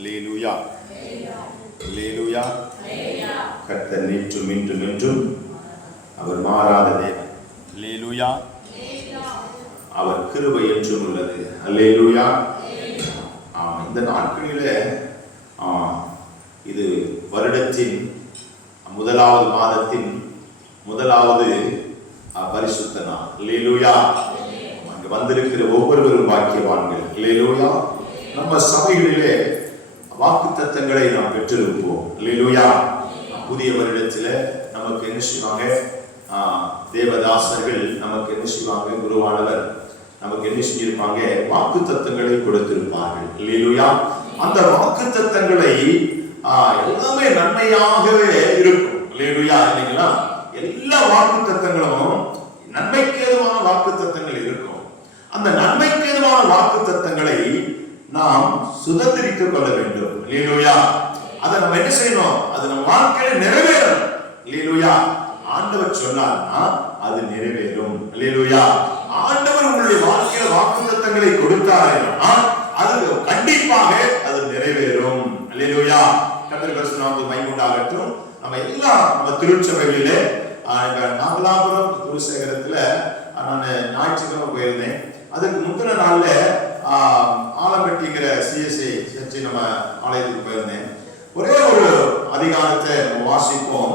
அல்லேலூயா, அல்லேலூயா. கர்த்தர் நேற்றும் இன்றும் என்றும் அவர் மாறாத தேவன். அல்லேலூயா. அவர் கிருபை என்றும் உள்ளது. அல்லேலூயா. இந்த நாட்களிலே இது வருடத்தின் முதலாவது மாதத்தின் முதலாவது பரிசுத்த நாள். அல்லேலூயா. அங்கு வந்திருக்கிற ஒவ்வொருவரும் பாக்கியவான்கள். அல்லேலூயா. நம்ம சபைகளிலே வாக்குத்தத்தங்களை நாம் பெற்றிருப்போம். அல்லேலூயா. புதிய வருடத்தில் நமக்கு என்ன செய்வாங்க? தேவதாசர்கள் நமக்கு என்ன செய்வாங்க? குருவானவர் நமக்கு என்ன செஞ்சிருப்பாங்க? வாக்குத்தத்தங்களை கொடுத்திருப்பார்கள். அல்லேலூயா. அந்த வாக்குத்தத்தங்களை எல்லாமே நன்மையாகவே இருக்கும். அல்லேலூயா. இல்லைங்களா? எல்லா வாக்குத்தத்தங்களும் நன்மைக்கு ஏதுவான வாக்குத்தத்தங்கள் இருக்கும். அந்த நன்மைக்கு ஏதுவான வாக்குத்தத்தங்களை நாம் சுதந்திரித்துக் கொள்ள வேண்டும். அல்லேலூயா. அதை நம்ம என்ன செய்யணும்? அது நம்ம வாழ்க்கையில நிறைவேறும். அல்லேலூயா. ஆண்டவர் சொன்னார்னா அது நிறைவேறும். அல்லேலூயா. ஆண்டவர் உங்களுடைய வாழ்க்கையில வாக்குத்தத்தங்களை கொடுத்தாருன்னா அது கண்டிப்பாக அது நிறைவேறும். அல்லேலூயா. கர்த்தர் பரிசுத்த நாமத்துக்கு மகிமை உண்டாகட்டும். நம்ம எல்லாம் நம்ம திருச்சபைகளிலே நாகலாபுரம் குருசேகரத்துல நான் ஞாயிற்றுக்கிழமை போயிருந்தேன். அதுக்கு முந்தின நாள்ல ஆலம்பட்டிங்கிற சிஎஸ்ஐ சர்ச்சை நம்ம ஆலயத்துக்கு போயிருந்தேன். ஒரே ஒரு அதிகாரத்தை நம்ம வாசிப்போம்.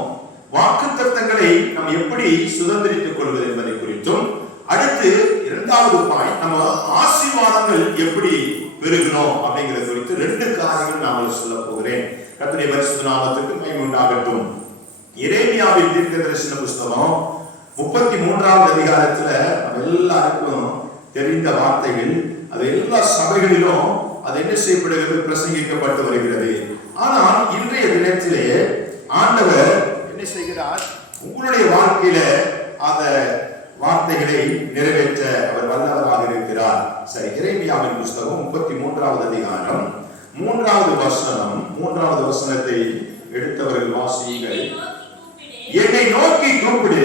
வாக்குத்தத்தங்களை நம்ம எப்படி சுதந்திரித்துக் கொள்வது என்பதை குறித்தும், அடுத்து இரண்டாவது பாயிண்ட் நம்ம ஆசீர்வாதங்கள் எப்படி பெறுகிறோம் அப்படிங்கிறது குறித்து ரெண்டு காரியங்கள் நான் சொல்ல போகிறேன். கர்த்தருடைய பரிசுத்த நாமத்துக்கு மகிமை உண்டாகட்டும். எரேமியாவின் தீர்க்கதரிசன புஸ்தகம் 33வது அதிகாரத்துல நம்ம எல்லாருக்கும் தெரிந்த வார்த்தைகள். அது எல்லா சபைகளிலும் அது என்ன செய்யப்படுகிறது? பிரசங்கிக்கப்பட்டு வருகிறது. ஆனால் இன்றைய தினத்திலே ஆண்டவர் என்ன செய்கிறார்? உங்களுடைய வாழ்க்கையில அந்த வார்த்தைகளை நிறைவேற்ற அவர் வல்லவராக இருக்கிறார். சரி, எரேமியாவின் புஸ்தகம் 33வது அதிகாரம் 3வது வசனம், 3வது வசனத்தை எடுத்தவர்கள் வாசியுங்கள். என்னை நோக்கி கூப்பிடு,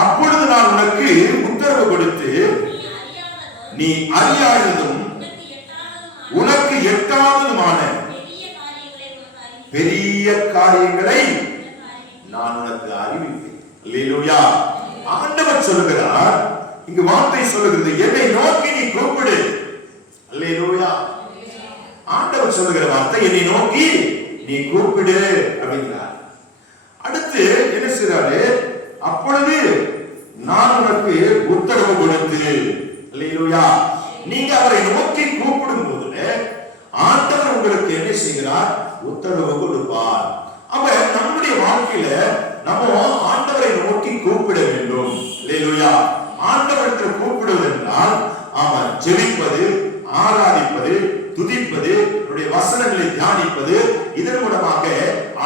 அப்பொழுது நான் உனக்கு உத்தரவு கொடுத்து நீ அறியாததும் உனக்கு எட்டாததுமான பெரிய காரியங்களை நான் உனக்கு அறிவிப்பேன். அல்லேலூயா. ஆண்டவர் சொல்லுகிறார், இங்கு வார்த்தை சொல்லுகிறது, என்னை நோக்கி நீ கூப்பிடு. அல்லேலூயா. ஆண்டவர் சொல்லுகிற வார்த்தை என்னை நோக்கி நீ கூப்பிடு அப்படிங்கிறார். அடுத்து என்ன செய்றாரு? அப்பொழுது நான் உனக்கு உத்தரவு கொடுத்து. அல்லேலூயா. நீங்க அவரை நோக்கி கூப்பிடும் போது ஆண்டவர் உங்களுக்கு என்ன செய்கிறார்? உத்தரவு கொடுப்பார். அப்ப நம்முடைய வாழ்க்கையில நம்ம ஆண்டவரை நோக்கி கூப்பிட வேண்டும். அல்லேலூயா. ஆண்டவரை கூப்பிடுவது என்றால் அவன் ஜெபிப்பது, ஆராதிப்பது, துதிப்பது, அவருடைய வசனங்களை தியானிப்பது. இதன் மூலமாக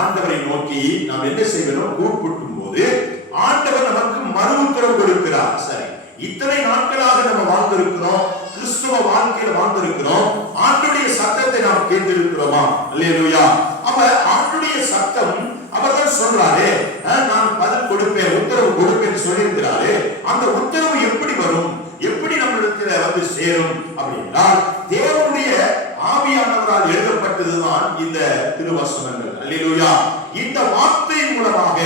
ஆண்டவரை நோக்கி நாம் என்ன செய்கிறோம்? கூப்பிடும் போது ஆண்டவர் நமக்கு மறு உத்தரவு கொடுக்கிறார். சரி, இத்தனை நாட்களாக நம்ம வாழ்ந்திருக்கிறோம், கிறிஸ்துவ வாழ்க்கையில வாழ்ந்திருக்கிறோம். ஆண்டவருடைய சத்தத்தை நாம் கேட்டிருக்கிறோமா? அல்லேலூயா. அப்ப ஆண்டவருடைய சத்தம் அவர்தான் சொல்றாரு, நான் பதில் கொடுப்பேன், உத்தரவு கொடுப்பேன் சொல்லியிருக்கிறாரு. அந்த உத்தரவு எப்படி வரும்? எப்படி நம்மளுக்கு வந்து சேரும் அப்படின்னா தேவனுடைய ஆவியானவரால் எழுதப்பட்டதுதான் இந்த திருவசனங்கள். அல்லேலூயா. இந்த வார்த்தையின் மூலமாக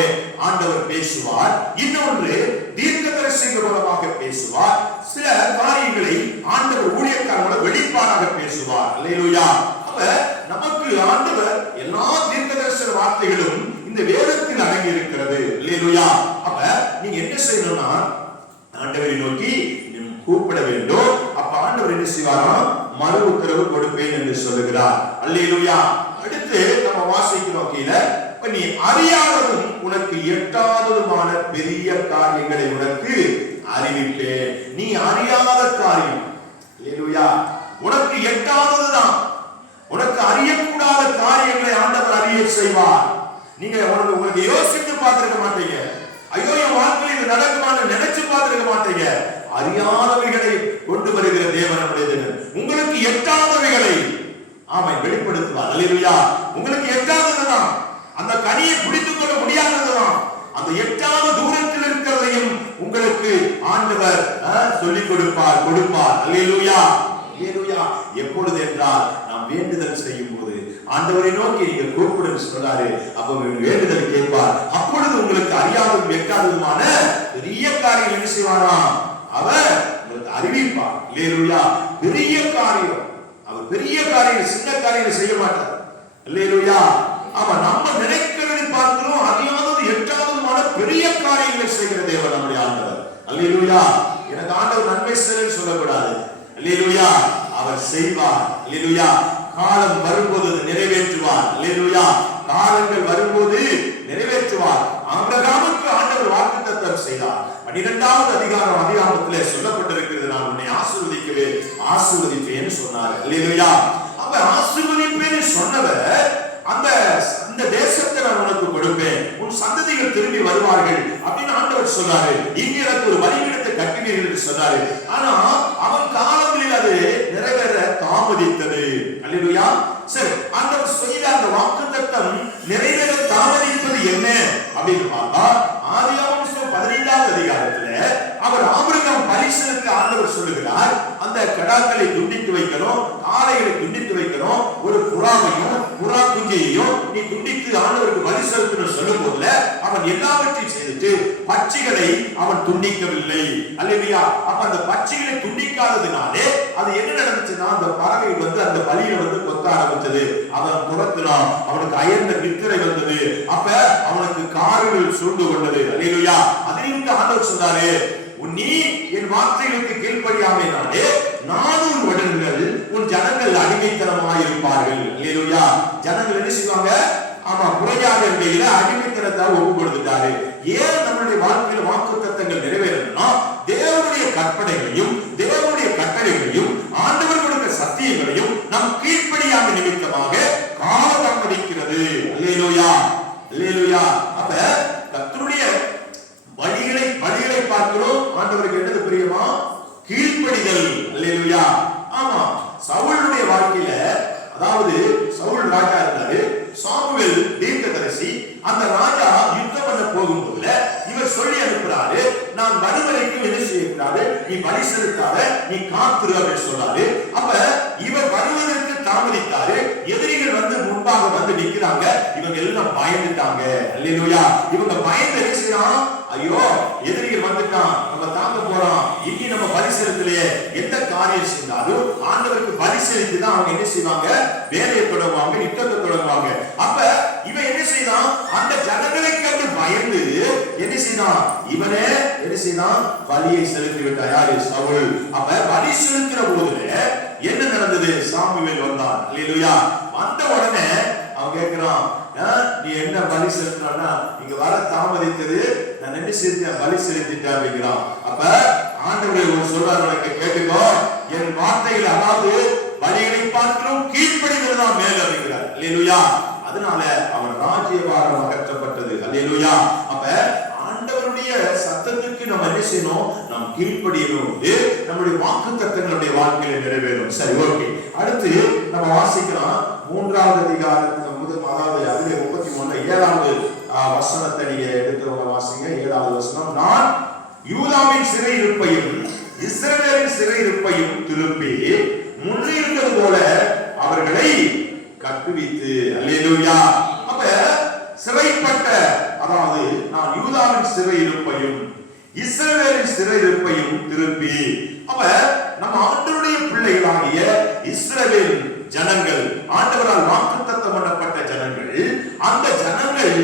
ஆண்டவர் பேசுவார். இன்னொன்று தீர்க்கதரிசிகள் மூலமாக பேசுவார். சில காரியங்களை ஆண்டவர் ஊழியக்காரர்களோட வெளிப்பாடாக பேசுவார். அல்லேலூயா. அப்ப நமக்கு ஆண்டவர் எல்லா தீர்க்கதரிசன வார்த்தைகளும் இந்த வேதத்தில் அடங்கி இருக்கிறது. அல்லேலூயா. அப்ப நீங்க என்ன செய்யணும்னா ஆண்டவரை நோக்கி கூப்பிட வேண்டும். அப்ப ஆண்டவர் என்ன செய்வாரா? மறு உத்தரவு கொடுப்பேன் என்று சொல்லுகிறார். அல்லேலூயா. அடுத்து நம்ம வாசிக்கிறோம் கீழே, நீ அறியாததும் உனக்கு எட்டாததுமான பெரிய காரியங்களை உனக்கு அறிவிப்பேன். நீ அறியாத காரியம், அல்லேலூயா, உனக்கு எட்டாததுதான். உனக்கு அறியக்கூடாத காரியங்களை ஆண்டவர் அறிய செய்வார். நீங்க உங்களுக்கு யோசித்து பார்த்திருக்க மாட்டீங்க. ஐயோ, என் வாழ்க்கையில் இது நடக்குமான்னு நினைச்சு பார்த்திருக்க மாட்டீங்க. அறியாதவைகளை கொண்டு வருகிற தேவன் நம்முடைய தேவன். உங்களுக்கு எட்டாதவைகளை வெளிப்படுத்துவார். அல்லேலூயா. உங்களுக்கு எட்டாததுதான், அந்த கனியை பிடித்துக் கொள்ள முடியாததுதான், அந்த எட்டாத தூரத்தில் இருக்கிறதையும் உங்களுக்கு ஆண்டவர் சொல்லிக் கொடுப்பார். அல்லேலூயா. அல்லேலூயா. அல்லேலூயா. எப்பொழுது என்றால் நாம் வேண்டுதல் செய்யும் போது ஆண்டவரை நோக்கி நீங்கள் கூப்பிடுன்னு சொல்றாரு. அப்ப வேண்டுதல் கேட்பார். அப்பொழுது உங்களுக்கு அறியாததும் எட்டாததுமான பெரிய காரியம் என்ன செய்வாராம்? அவர் உங்களுக்கு அறிவிப்பார். அல்லேலூயா. பெரிய காரியம். அவர் பெரிய காரியம், சின்ன காரியம் செய்ய மாட்டார். அல்லேலூயா. ஆமா, நம்ம நினைக்கிறதை பார்க்கிறோம் அறியாதது எட்டாததுமான பெரிய காரியங்களை செய்கிற தேவன் நம்முடைய ஆண்டவர். அல்லேலூயா. எனக்கு ஆண்டவர் நன்மை செய்யன்னு சொல்லக்கூடாது. அல்லேலூயா. அவர் செய்வார். அல்லேலூயா. காலம் வரும்போது நிறைவேற்றுவார். அல்லேலூயா. காலங்கள் வரும்போது நிறைவேற்றுவார். ஆபிரகாமுக்கு ஆண்டவர் வாக்குத்தத்தம் செய்தார். 12வது அதிகாரத்திலே சொல்லப்பட்டிருக்கிறது, நான் உன்னை ஆசீர்வதிப்பேன் சொன்னார். அல்லேலூயா. அப்ப ஆசீர்வதிப்பேன் சொன்னவர் அந்த தேசத்தை நான் உனக்கு கொடுப்பேன், உன் சந்ததிகள் திரும்பி வருவார்கள் அப்படின்னு ஆண்டவர் சொன்னாரு. இங்கே எனக்கு ஒரு பலிபீடத்தை கட்டுவீர்கள் என்று சொன்னாரு. ஆனா அவன் காலங்களில் அது நிறைவேற தாமதித்தது. அல்லேலூயா. சரி, ஆண்டவர் செய்த அந்த வாக்குத்தத்தம் நிறைவேற தாமதிப்பது என்ன அப்படின்னு பார்த்தா, ஆதியாகமம் 15வது அதிகாரத்துல அவர் ஆபிரகாம் பலி செலுத்த ஆண்டவர் சொல்லுகிறார், அந்த கடாக்களை துண்டித்து வைக்கணும், காளைகளை துண்டித்து வைக்கணும், ஒரு புறாவையும் புறா குஞ்சையையும் நீ துண்டித்து ஆண்டவருக்கு பலி செலுத்தணும் சொல்லும் போதுல அவன் எல்லாவற்றையும் செய்துட்டு பட்சிகளை அவன் துண்டிக்கவில்லை. அல்லேலூயா. அப்ப அந்த பட்சிகளை துண்டிக்காததினாலே அது என்ன நடந்துச்சுன்னா, அந்த பறவை அந்த பலியை கொத்த ஆரம்பிச்சது. அவன் துரத்தினான், அவனுக்கு அயர்ந்த நித்திரை வந்தது. அப்ப அவனுக்கு கால்கள் சூழ்ந்து கொண்டது. அல்லேலூயா. அதிலிருந்து ஆண்டவர் சொன்னாரு, நீ என் வார்த்தைகளுக்கு கீழ்ப்படியாமையினாலே 400 வருடங்கள் உன் ஜனங்கள் அடிமைத்தனமாய் இருப்பார்கள். அல்லேலூயா. ஜனங்கள் என்ன செய்வாங்க? ஆமா, புறையாக இருக்கையில அடிமைத்தனத்தை ஒப்பு கொடுத்துட்டாரு. ஏன் நம்மளுடைய வாழ்க்கையில வாக்குத்தத்தங்கள் நிறைவேறணும்னா, தேவனுடைய கற்பனைகளையும் தேவனுடைய கட்டளைகளையும் ஆண்டவர் கொடுத்த சத்தியங்களையும் நம் கீழ்ப்படியாமை நிமித்தமாக காலதாமதிக்கிறது. அல்லேலூயா. அல்லேலூயா. அப்ப கர்த்தருடைய வழிகளை பார்க்கிறோம். ஆண்டவருக்கு என்னது பிரியமா? கீழ்ப்படிதல். அல்லேலூயா. ஆமா, சவுலுடைய வாழ்க்கையில, அதாவது சவுல் ராஜா இருந்தாரு, சாமுவேல் தீர்க்கதரிசி. அந்த ராஜா யுத்தம் பண்ண போகும்போது இவர் சொல்லி அனுப்புறாரு, நான் வருவரைக்கும் என்ன செய்யக்கூடாது, நீ பலி செலுத்தாத, நீ காத்துரு அப்படின்னு சொல்றாரு. அப்ப இவர் வருவதற்கு தாமதித்தாரு. எதிரிகள் முன்பாக நிக்கிறாங்க. இவங்க எல்லாம் பயந்துட்டாங்க. அல்லேலூயா. இவங்க பயந்து என்ன செய்யறான்? ஐயோ, எதிரிகள் வந்துட்டான், நம்ம தாங்க போறோம், இனி நம்ம பலி செலுத்தலையே. எந்த காரியம் செஞ்சாலும் ஆண்டவருக்கு பலி செலுத்தி தான் அவங்க என்ன செய்வாங்க? வேலையை தொடங்குவாங்க, யுத்தத்தை தொடங்குவாங்க. அப்ப இவன் என்ன செய்தான்? அந்த ஜனங்களுக்கு பயந்து என்ன செய்தான்? இவனே என்ன செய்தான்? பலியை செலுத்தி விட்டான். யாரு? சவுல். அப்ப பலி செலுத்துற போது என்ன நடந்தது? சாமுவேல் வந்தான். அல்லேலூயா. வந்த உடனே அவன் கேட்கிறான், நீ என்ன பலி செலுத்தினா? இங்க வர தாமதித்தது, நான் என்ன செஞ்சேன்? பலி செலுத்திட்டேன் அப்படிங்கிறான். அப்ப ஆண்டவர் சொல்றாரு, கேட்டுக்கோ, என் வார்த்தைகள், அதாவது பலிகளை பார்க்கிறோம் கீழ்ப்படிதல் தான் மேல் அப்படிங்கிறார். அல்லேலூயா. அதனால அவன் ராஜ்யபாரம் அகற்றப்பட்டது. அல்லேலூயா. அப்ப ஆண்டவருடைய சத்தத்துக்கு நம்ம என்ன செய்யணும்? நாம் கீழ்ப்படியணும். நம்முடைய வாக்குத்தத்தங்களுடைய வாழ்க்கையில நிறைவேறும். சரி, ஓகே. அடுத்து நம்ம வாசிக்கலாம் 3வது அதிகாரத்துல, அதாவது அதிலே 31 7வது வசனத்தை நீங்க எடுத்துவங்க வாசிங்க. 7வது வசனம், நான் யூதாவின் சிறையிருப்பையும் இஸ்ரவேலின் சிறையிருப்பையும் திருப்பி முன்னிருந்தது போல அவர்களை கட்டுவித்து. அல்லேலூயா. அப்ப சிறைப்பட்ட, அதாவது நான் யூதாவின் சிறையிருப்பையும் இஸ்ரவேலின் சிறையிருப்பையும் திருப்பி. அப்ப நம்ம ஆண்டவருடைய பிள்ளைகளாகிய இஸ்ரவேல் ஜனங்கள், ஆண்டவரால் வாக்குத்தத்தம் பண்ணப்பட்ட ஜனங்கள், அந்த ஜனங்கள்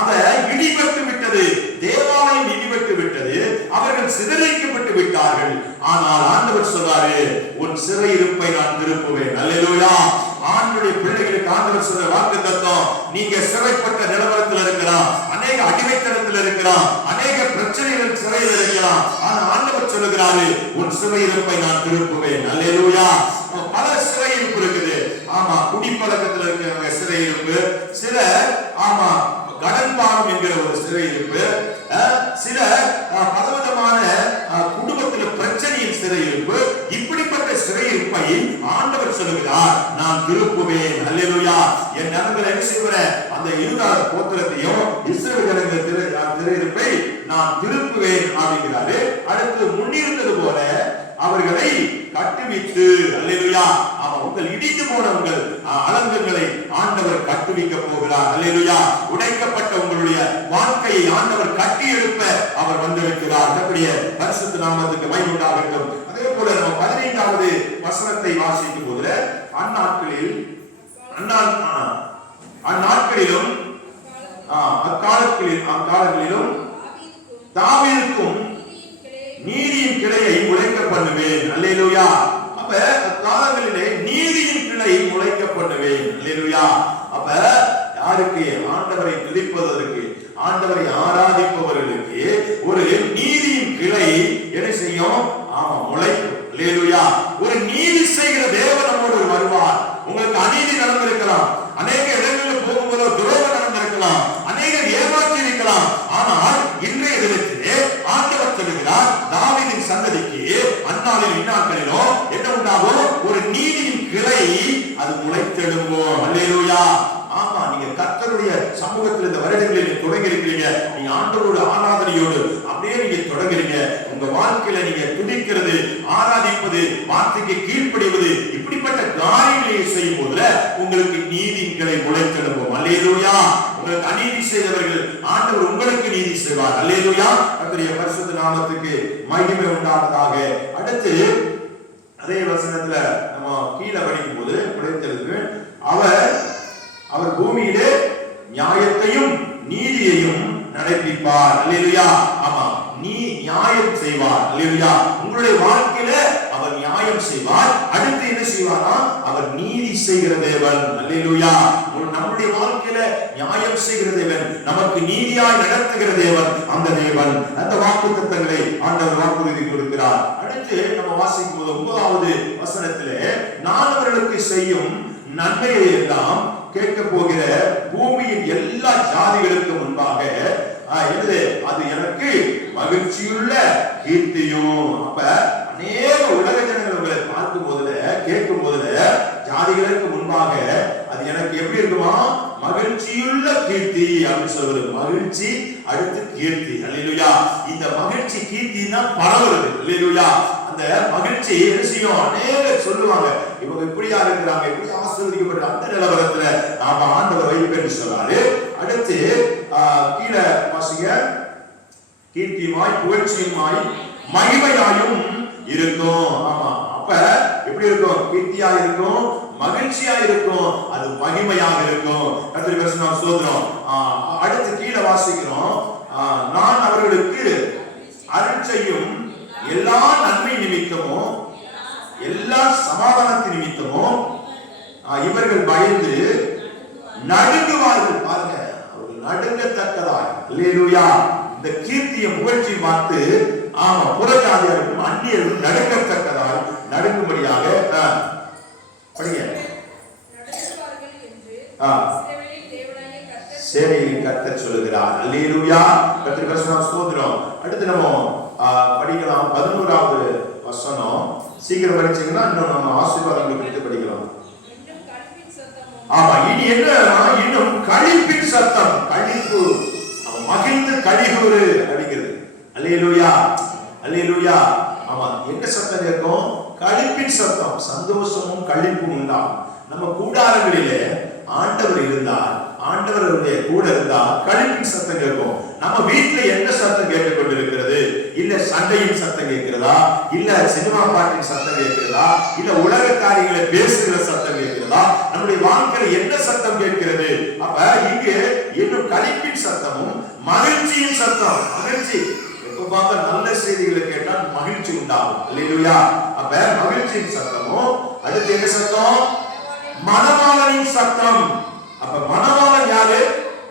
அதை இடிபட்டு விட்டது, தேவாலயம் இடிபட்டு விட்டது, அவர்கள் சிதறிக்கப்பட்டு விட்டார்கள். ஆனால் ஆண்டவர் சொல்றாரு, உன் சிறையிருப்பை நான் திருப்புவேன். அல்லேலூயா. ஆண்டவருடைய பிள்ளைகளுக்கு ஆண்டவர் சொல்ற வாக்குத்தத்தம், நீங்க சிறைப்பட்ட நிலவரத்தில் இருக்கலாம், அநேக அடிமைத்தனத்தில் இருக்கலாம், அநேக பிரச்சனைகள் சிறையில் இருக்கலாம். ஆனா ஆண்டவர் சொல்லுகிறாரு, உன் சிறையிருப்பை நான் திருப்புவேன். அல்லேலூயா. பல சிறையிருப்பு இருக்குது. ஆமா, குடிப்பழக்கத்தில் இருக்கிறவங்க சிறையிருப்பு, சில ஆமா கடன்பாரம் என்கிற ஒரு சிறையிருப்பு, சில பலவிதமான குடும்பத்தில் பிரச்சனையின் சிறையிருப்பு. இப்படிப்பட்ட சிறையிருப்பை ஆண்டவர் சொல்லுகிறார், நான் திருப்புவேன். அல்லேலூயா. என் நண்பர் என்ன செய்கிறேன், அந்த யூதா கோத்திரத்தையும் இஸ்ரவேல் ஜனங்கள் திரையிருப்பை நான் திருப்புவேன் அப்படிங்கிறாரு. அடுத்து முன்னிருந்தது போல அவர்களை கட்டுவித்து, அல்லேலூயா, உங்கள் இடித்து போன உங்கள் அலங்கங்களை ஆண்டவர் கட்டுவிக்க போகிறார். அல்லேலூயா. உடைக்கப்பட்ட உங்களுடைய வாழ்க்கையை ஆண்டவர் கட்டி எழுப்ப அவர் வந்திருக்கிறார். நம்முடைய பரிசுத்த நாமத்துக்கு மகிமை உண்டாகட்டும். அதே போல நம்ம 15வது வசனத்தை வாசிக்கும் போது, அக்காலங்களிலும் தாவீதுக்கும் நீதியின் கிளையை முளைக்க பண்ணுவேன். அல்லேலூயா. அப்ப அக்காலங்களிலே நீதியின் கிளை முளைக்க பண்ணுவேன். அல்லேலூயா. அப்ப யாருக்கு? ஆண்டவரை துதிப்பதற்கு, ஆண்டவரை ஆராதிப்பவர்களுக்கு ஒரு நீதியின் கிளை என்ன செய்யும்? முளைக்கும். அல்லேலூயா. ஒரு நீதி செய்கிற தேவன் நம்மோடு வருவார். உங்களுக்கு அநீதி நடந்திருக்கலாம், அநேக இடங்களில் போகும்போது துரோகம் நடந்திருக்கலாம், அநேகர் ஏமாற்றி இருக்கலாம். ஆனால் இன்றைய தினத்திலே ஆண்டவர் சொல்லுகிறார், தாவீதின் சந்ததிக்கு அந்நாளில் இந்நாட்களிலோ என்ன உண்டாகும்? ஒரு நீதியின் கிளை அது முளைத்தெழும்போம். அல்லேலூயா. ஆமா, நீங்க கர்த்தருடைய சமூகத்தில் இந்த வருடங்களில் தொடங்கி இருக்கிறீங்க. நீங்க ஆண்டவரோட ஆராதனையோடு அப்படியே நீங்க தொடங்குறீங்க. உங்க வாழ்க்கையில நீங்க துதிக்கிறது, ஆராதிப்பது, வார்த்தைக்கு கீழ்ப்படிவது, இப்படிப்பட்ட காரியங்களை செய்யும் போது உங்களுக்கு நீதிகளை முளைத்தெழும்போம். அல்லேலூயா. உங்களுக்கு அநீதி செய்தவர்கள் ஆண்டவர் உங்களுக்கு நீதி செய்வார். அல்லேலூயா. கர்த்தருடைய பரிசுத்த நாமத்துக்கு மகிமை உண்டாவதாக. அடுத்து அதே வசனத்துல நம்ம கீழே படிக்கும் போது முளைத்தெழுது, அவர் பூமியிலே நியாயத்தையும் நீதியையும் நடப்பிப்பார். அல்லேலூயா. ஆமா, நீ நியாயம் செய்வார். அல்லேலூயா. உங்களுடைய வாழ்க்கையில அவர் நியாயம் செய்வார். அடுத்து என்ன செய்வாரா? அவர் நீதி செய்கிற தேவன். அல்லேலூயா. நம்முடைய வாழ்க்கையில நியாயம் செய்கிற தேவன், நமக்கு நீதியாய் நடத்துகிற தேவன், அந்த தேவன். அந்த வாக்குத்தத்தங்களை ஆண்டவர் வாக்குறுதி கொடுக்கிறார். அடுத்து நம்ம வாசிக்கும் போது 9வது வசனத்திலே, நான் அவர்களுக்கு செய்யும் நன்மையை எல்லாம் கேட்க போகிற பூமியின் எல்லா ஜாதிகளுக்கு முன்பாக அது எனக்கு மகிழ்ச்சியுள்ள கீர்த்தியும். அப்ப அநேக உலக ஜனங்கள் உங்களை பார்க்கும் போதுல, கேட்கும் போதுல, ஜாதிகளுக்கு முன்பாக அது எனக்கு எப்படி இருக்குமா? மகிழ்ச்சியுள்ள கீர்த்தி அப்படின்னு சொல்றது. மகிழ்ச்சி அடுத்து கீர்த்தி. அல்லேலூயா. இந்த மகிழ்ச்சி கீர்த்தி தான் பரவுறது. அல்லேலூயா. அந்த மகிழ்ச்சி என்ன செய்யும்? அநேகர் சொல்லுவாங்க, இவங்க இப்படியா இருக்கிறாங்க, இப்படி ஆசீர்வதிக்கப்பட்ட அந்த நிலவரத்துல நாம ஆண்டவர் வைப்பேன்னு சொல்றாரு. அடுத்து கீழே வாசிங்க, கீர்த்தியுமாய் புகழ்ச்சியுமாய் மகிமையாயும் இருக்கும். ஆமா, அப்ப எப்படி இருக்கும்? கீர்த்தியா இருக்கும், மகிழ்ச்சியா இருக்கும், அது மகிமையாக இருக்கும். கர்த்தருடைய பரிசுத்த ஸ்தோத்திரம். அடுத்து கீழே வாசிக்கிறோம், நான் அவர்களுக்கு அருள் செய்யும் எல்லா நன்மை நிமித்தமும் எல்லா சமாதானத்தின் நிமித்தமும் இவர்கள் பயந்து நடுங்குவார்கள். பாருங்க, அவர்கள் நடுங்கத்தக்கதாய். அல்லேலூயா. இந்த கீர்த்திய புகழ்ச்சி பார்த்து ஆமா புறஜாதியாருக்கும் அந்நியர்கள் நடுங்கத்தக்கதாய் நடுங்கும்படியாக படிங்க. சேனையின் கர்த்தர் சொல்லுகிறார். அல்லேலூயா. கர்த்தருக்கு ஸ்தோத்திரம். அடுத்து நம்ம படிக்கலாம் 11வது வசனம். சீக்கிரம் படிச்சீங்கன்னா இன்னும் நம்ம ஆசீர்வாதங்களை குறித்து படிக்கலாம். ஆமா, இனி என்ன? இன்னும் களிப்பின் சத்தம், களிப்பு, மகிழ்ந்து கலிகூறு அப்படிங்கிறது. அல்லேலூயா. அல்லேலூயா. ஆமா, என்ன சத்தம் கேட்கும்? களிப்பின் சத்தம். சந்தோஷமும் களிப்பும் உண்டாகும். நம்ம கூடாரங்களிலே ஆண்டவர் இருந்தால், ஆண்டவருடைய கூட இருந்தால் களிப்பின் சத்தம் கேட்கும். நம்ம வீட்டுல என்ன சத்தம் கேட்டுக் கொண்டிருக்கிறது? இல்ல சண்டையின் சத்தம் கேட்கிறதா? இல்ல சினிமா பாட்டின் சத்தம் கேட்கிறதா? இல்ல உலக காரியங்களை பேசுகிற சத்தம் கேட்கிறதா? நம்முடைய வாழ்க்கையில என்ன சத்தம் கேட்கிறது? அப்ப இங்கு இன்னும் களிப்பின் சத்தமும் மகிழ்ச்சியின் சத்தம். மகிழ்ச்சி எப்ப பார்க்க நல்ல செய்திகளை கேட்டால் மகிழ்ச்சி உண்டாகும். அல்லேலூயா. அப்ப மகிழ்ச்சியின் சத்தமும் அடுத்து என்ன சத்தம்? மணவாளனின் சத்தம். அப்ப மணவாளன் யாரு?